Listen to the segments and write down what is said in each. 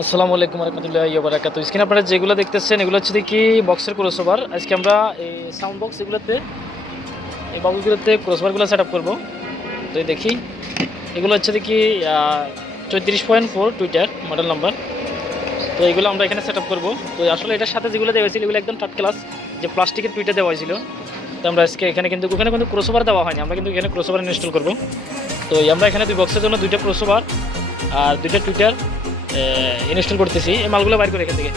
আসসালামু আলাইকুম রহমতুল্লাহি ওয়া বারাকাতুহু। স্ক্রিনে আপনারা যেগুলো দেখতেছেন এগুলো হচ্ছে কি বক্সের ক্রসওভার। আজকে আমরা এই সাউন্ড বক্স এগুলোতে এই বক্সগুলোতে ক্রসওভারগুলো সেট আপ করবো। তো দেখি এগুলো হচ্ছে কি 34.4 টুইটার মডেল নাম্বার। তো এগুলো আমরা এখানে সেট আপ করবো। তো আসলে এটার সাথে যেগুলো দেওয়া হয়েছিল এগুলো একদম থার্ড ক্লাস, যে প্লাস্টিকের টুইটার দেওয়া হয়েছিল। তো আমরা আজকে এখানে কিন্তু ক্রসওভার দেওয়া হয়নি, আমরা কিন্তু এখানে ক্রসওভার ইনস্টল করবো। তো আমরা এখানে দুই বক্সের জন্য দুইটা ক্রসওভার আর দুইটা টুইটার ইনস্টল করতেছি। এই মালগুলো বাইর করে এখান থেকে।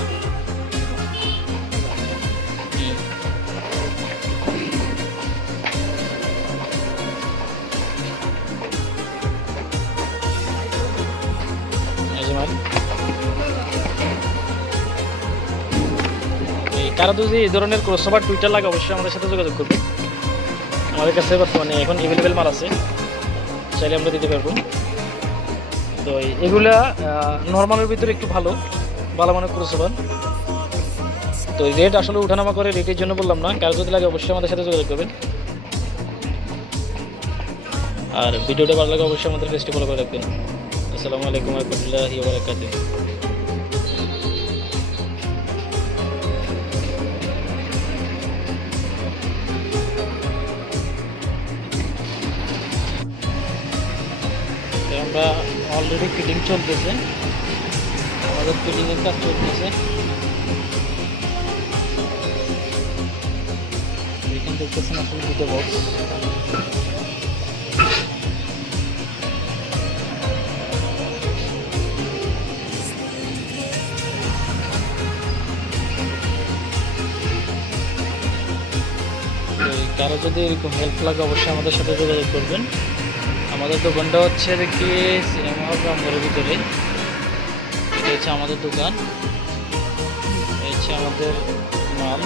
কারো যদি এই ধরনের ক্রসওভার টুইটার লাগে অবশ্যই আমাদের সাথে যোগাযোগ করবে। আমাদের কাছে বর্তমানে এখন এভেলেবেল মাল আছে, চাইলে আমরা দিতে পারবো। তো এগুলা নর্মালের ভিতরে একটু ভালো মানের ক্রসওভার। তো রেট আসলে উঠানামা করে, রেটের জন্য বললাম না। কারো যদি লাগে অবশ্যই আমাদের সাথে যোগাযোগ করবেন। আর ভিডিওটা ভালো লাগে অবশ্যই আমাদের পেজটি ফলো করে রাখবেন। আসসালামু আলাইকুম ওয়া রাহমাতুল্লাহি ওয়া বারাকাতুহু। আমরা অলরেডি ফিটিং চলতেছে, আমাদের ফিটিংয়ের কাজ চলতেছে। এখানে দেখতেছেন আসলে দুটো বক্স। কারো যদি এরকম হেল্প লাগে অবশ্যই আমাদের সাথে যোগাযোগ করবেন। আমাদের দোকানটা হচ্ছে দেখি সিনেমা হল রামপুরের ভিতরে। এটা হচ্ছে আমাদের দোকান, এই হচ্ছে আমাদের মাল।